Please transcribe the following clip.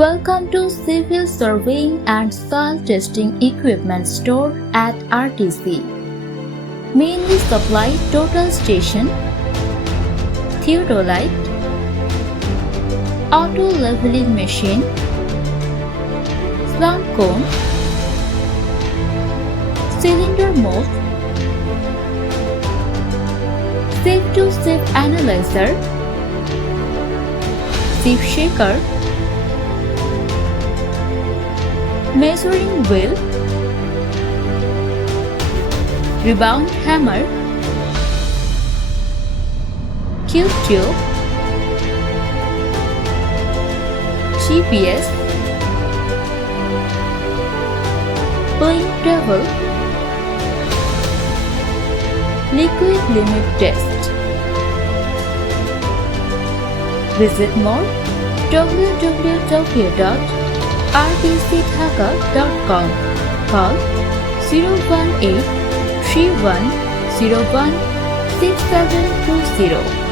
Welcome to Civil Surveying and Soil Testing Equipment Store at RTC. Mainly supply total station, theodolite, auto leveling machine, slant cone, cylinder mold, sieve-to-sieve analyzer, sieve shaker, measuring wheel, rebound hammer, cube tube, GPS, playing table, liquid limit test. Visit more www.rtcdhaka.com. Call 018 3101 6720.